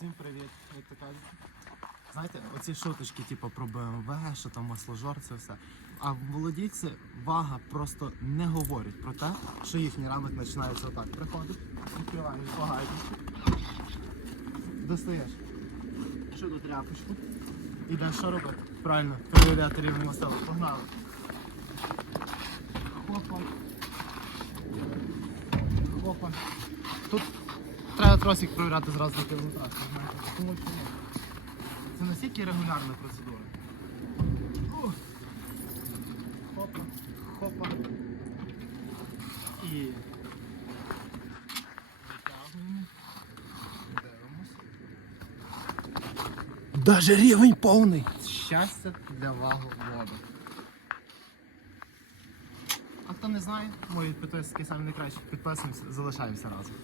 Всім привіт, як то кажуть. Знаєте, оці шуточки, типу, про BMW, що там масложор, це все. А молодійці вага просто не говорить про те, що їхній ранок починається отак. Приходиш, відкриваєш багажник, достаєш шуду тряпочку, ідеш що робити? Правильно, перевіряти рівень масела. Погнали. Хопа. Хопа. Тут треба тросик провіряти зразу на що, ну, Це настільки регулярна процедура. Ух. Хопа, хопа. І витягуємо. Даже рівень повний. Щастя для вагу воду. А хто не знає, мої підписки самі найкращі. Підписуємося, залишаємося разом.